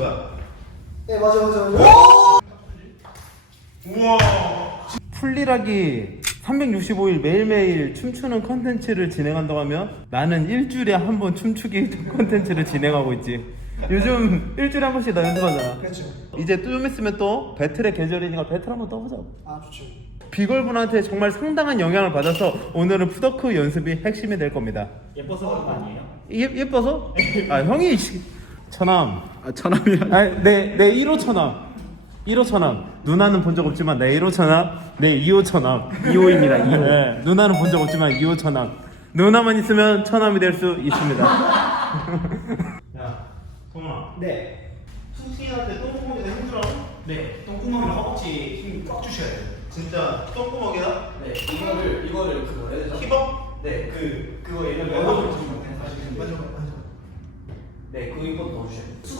거야. 네 맞아 맞아 맞아. 우와. 풀리락이 365일 매일매일 춤추는 컨텐츠를 진행한다고 하면 나는 일주일에 한 번 춤추기 컨텐츠를 진행하고 있지. 요즘 일주일에 한 번씩 나 연습하잖아. 그렇죠. 이제 좀 있으면 또 배틀의 계절이니까 배틀 한번 떠보자고. 아 좋죠. 비걸분한테 정말 상당한 영향을 받아서 오늘은 푸더크 연습이 핵심이 될 겁니다. 예뻐서 그런 거 아니에요? 예, 예뻐서? 아 형이 씨, 처남. 아 처남이라 아니 내 내 1호 처남. 1호 처남. 누나는 본 적 없지만 내 1호 처남. 내 2호 처남. 2호입니다. 2호. 네, 누나는 본 적 없지만 2호 처남. 누나만 있으면 처남이 될 수 있습니다. 야, 동아. 네. 퉁퉁이할 때 똥구멍에다 힘들어? 네. 똥구멍이랑 허벅지 힘 꽉 주셔야 돼요. 진짜 똥구멍이다? 네. 이거를 이거를 그 뭐라 해야 되죠? 힙업? 네. 그 그거 예를 면허를 주시면 사실은 맞아 맞아. 네. 그 이거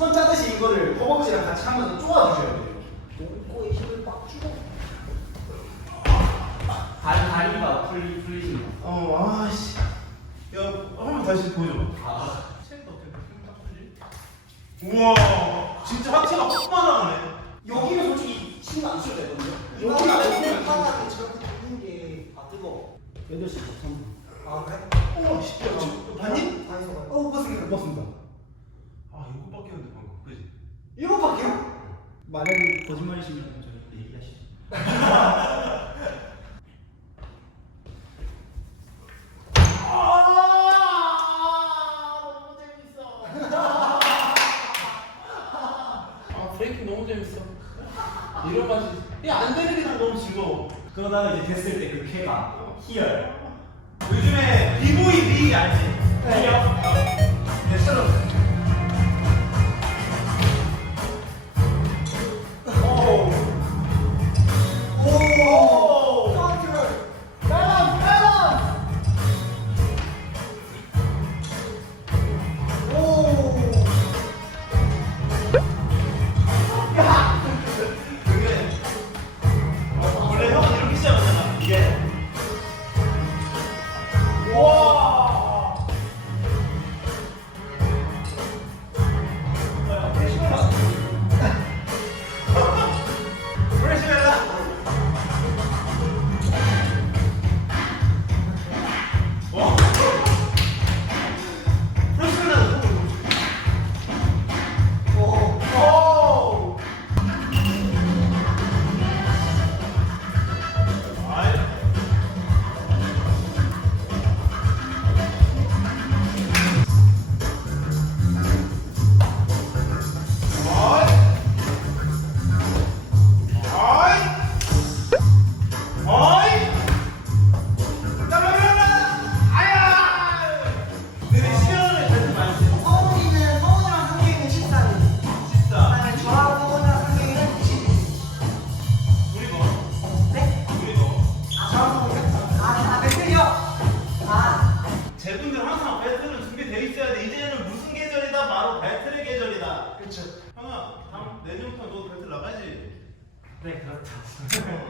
수건 짜듯이 이거를 허벅지랑 같이 하면서 쪼아주셔야 돼요. 꼬에 힘을 빡 주고. 다리 다리가 풀리 풀리시면. 어, 아씨. 야, 한번 다시 보여줘봐. 아. 체크 어떻게 딱 하지? 우와, 진짜 하체가 빡 나가네. 여기는 솔직히 신경 안 써도 되거든요. 여기가 여기가 여기 하나는 저렇게 뚫는 게. 아 뜨거. 8시 13분. 아 그래? 야, 저, 봤니? 가요. 어 봤습니다. 봤습니다. 아, 이거 빡겠는데 방금, 그지? 이거밖에요? 만약에 거짓말이시면 저희 얘기하시죠. 아, 브레이킹 너무 재밌어. 이런 맛이. 야, 안 되는 게난 너무 즐거워. 그러다가 이제 됐을 때 그 쾌감, 희열. 요즘에 비보이 비 알지? 네. 네, 처럼. 네, 그렇죠.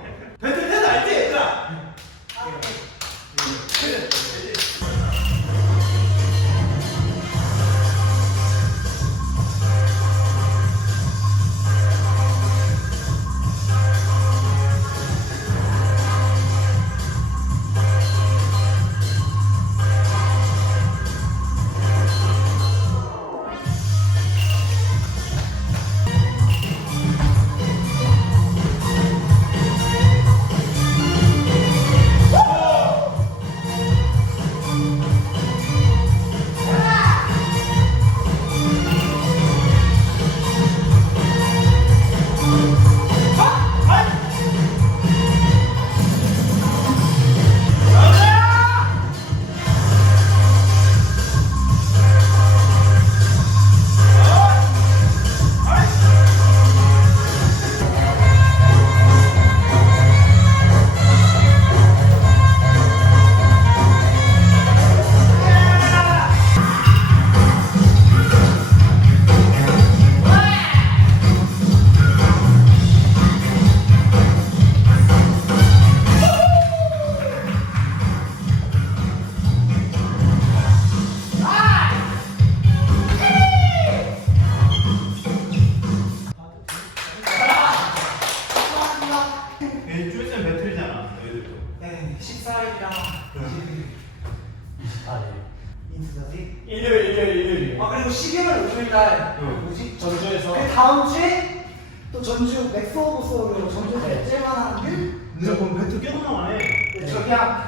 그리고 11월 5일날 응. 뭐지? 전주에서 그 다음 주에 또 전주 맥스 오브 소울로 전주에서 짤만한 일? 근데 그럼 배트 꽤나 나와네. 저 그냥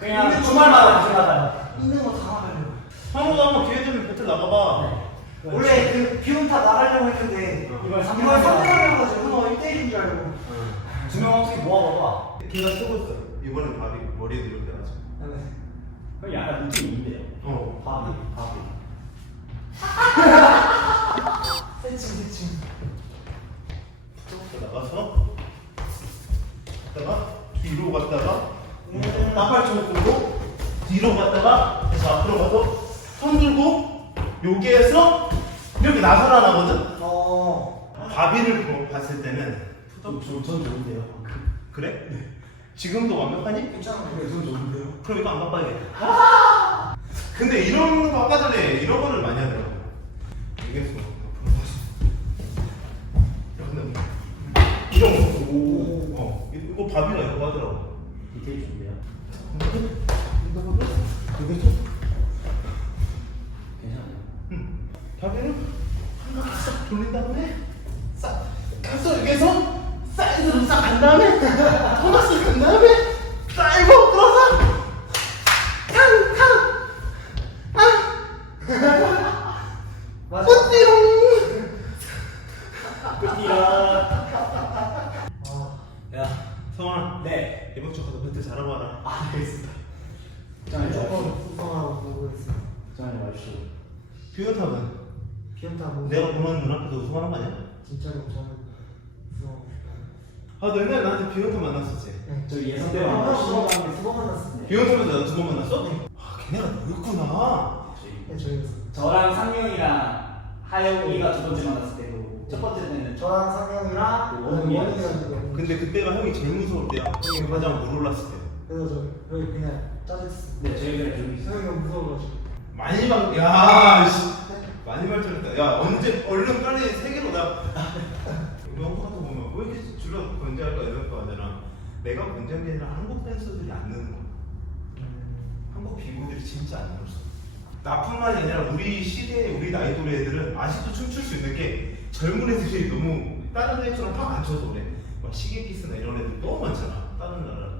그냥 있는 주말마다 거 주말마다 있는 거다 나가려고 형도 한번 기회 되면 배트 나가봐. 원래 그 비온탑 나가려고 했는데 이번 3년 이번 3대강이어가지고 형 1대1인 줄 알고 두명 어떻게 모아봐봐 걔가 쓰고 있어. 이번에 밥이 머리에 들을 때 가지고. 그럼 약간 느낌이 있는데요 어. 밥이 밥이 손 들고 여기에서 이렇게 나서라 나거든. 어 바비를 보- 봤을 때는 전 좋은데요 그래? 지금도 완벽하니? 괜찮은데 전 좋은데요 그럼 이거 안 바빠야겠다. 근데 이런 거 아까 전에 이런 거를 많이 하더라고. 이게 뭐 이런 거. 이런 거. 오. 어, 이거 바비가 이거 하더라고. 디테일 좋은데요 그게 좀 괜찮아요 응. 바비를 한 바퀴 싹 돌린 다음에 싹 가서 여기서 사이드로 싹 간 다음에 토마스 간 다음에 드라이버 끌어서 탕탕. 맞아. 뿌띠용 끝이야. 아, 야 성환아. 네. 이번 주 가서 배트 잘하고 와라. 아, 알겠습니다. 짱이 조금 와주시고 불쌍하고 보고 있어 짱이 와주시고 비오탑은 비온탑 내가 보는 눈앞에서 우승하는 거 아니야? 진짜로 저는 무서워 아 너 옛날에 나한테 비오탑 만났었지? 네. 저 예선대로 아, 한번 아, 시간 두번 만났습니다 비오탑에서 나두번 만났어? 아 걔네가 너였구나. 네 저희였어. 저랑 상명이랑 하영이가 두 번째 만났을 때고 첫 번째 때는 저 저랑 상영이랑 그 원웅이랑 근데 그때가 형이 제일 무서울 때야. 형이 가장 물 올랐을 때. 그래서 저 여기 그냥 짜졌어. 네, 저희가 좀 상영이가 무서워가지고. 많이 막, 야, 씨. 많이 발전했다. 야, 언제, 얼른 빨리 세계로 나. 한국 같은 거 보면 왜 이렇게 줄여 건재할까 이럴 거 아니라 내가 건재한 게 아니라 한국 댄서들이 안 느는 거야. 한국 비구들이 진짜 안 늘었어. 나뿐만이 아니라 우리 시대에 우리 나이 또래 애들은 아직도 춤출 수 있는 게 젊은 애들이 너무 다른 애처럼 팍안 춰서 그래. 막 시계키스나 이런 애들 너무 많잖아. 다른 나라는.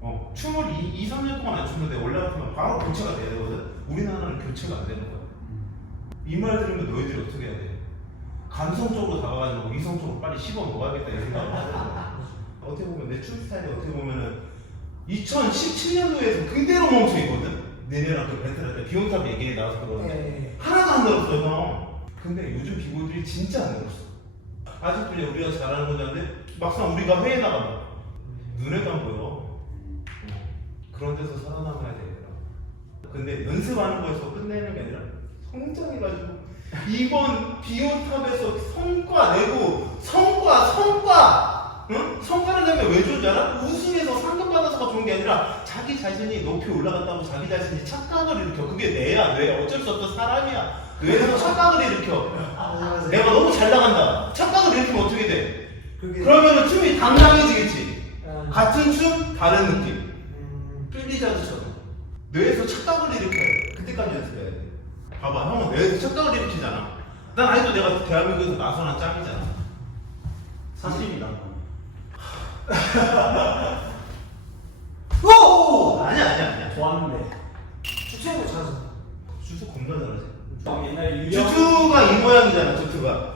어, 춤을 2, 2, 3년 동안 안 추는데 원래 같으면 바로 교체가 돼야 되거든? 우리나라는 교체가 안 되는 거야. 이 말 들으면 너희들이 어떻게 해야 돼? 감성적으로 다가가지고 이성적으로 빨리 씹어 먹어야겠다 이 생각을 하는 거야. 어떻게 보면 내 춤 스타일이 어떻게 보면은 2017년도에서 그대로 멈춰 있거든? 내년랑 그 벤트할 때 비온탑 얘기에 나와서 그러는데 네. 하나도 안 늘었어 형. 근데 요즘 비보들이 진짜 안 늘었어. 아직도 이제 우리가 잘하는 건데 막상 우리가 회에 나가면 눈에도 안 보여. 어. 그런 데서 살아남아야 되더라. 근데 연습하는 거에서 끝내는 게 아니라 성장해가지고 이번 비오탑에서 성과 내고 성과 성과! 응? 성과를 내면 왜 좋은지 알아? 우승해서 상금 받아서가 좋은 게 아니라 자기 자신이 높이 올라갔다고 자기 자신이 착각을 일으켜. 그게 뇌야 뇌. 어쩔 수 없어 사람이야. 뇌에서 착각을 일으켜. 맞아 내가 너무 잘 나간다. 착각을 일으키면 어떻게 돼? 그게 그러면은 춤이 당당해지겠지. 아, 같은 춤 다른 느낌. 음, 필리자드처럼 뇌에서 착각을 일으켜야 돼 그때까지 연습해야 돼 봐봐 형은 뇌에서 착각을 일으키잖아. 난 아직도 내가 대한민국에서 나선한 짱이잖아. 사실입니다. 오! 아니야 아니야 아니야. 좋았는데. 주최고 잘하잖아. 주투 겁나 잘하지. 저 옛날에 유령 주투가 이 모양이잖아 주투가.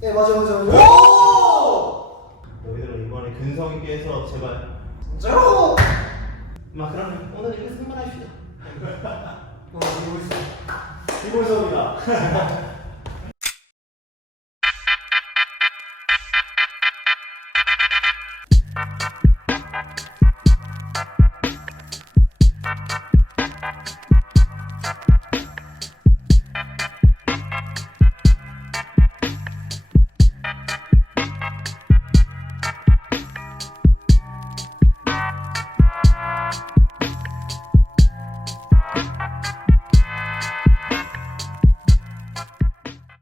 네 맞아 맞아 맞아. 오! 너희들은 이번에 근성 있게 해서 제발. 진짜로? 막 그러면 오늘 이거 승만합시다. 어 이거 있어 이골섭이다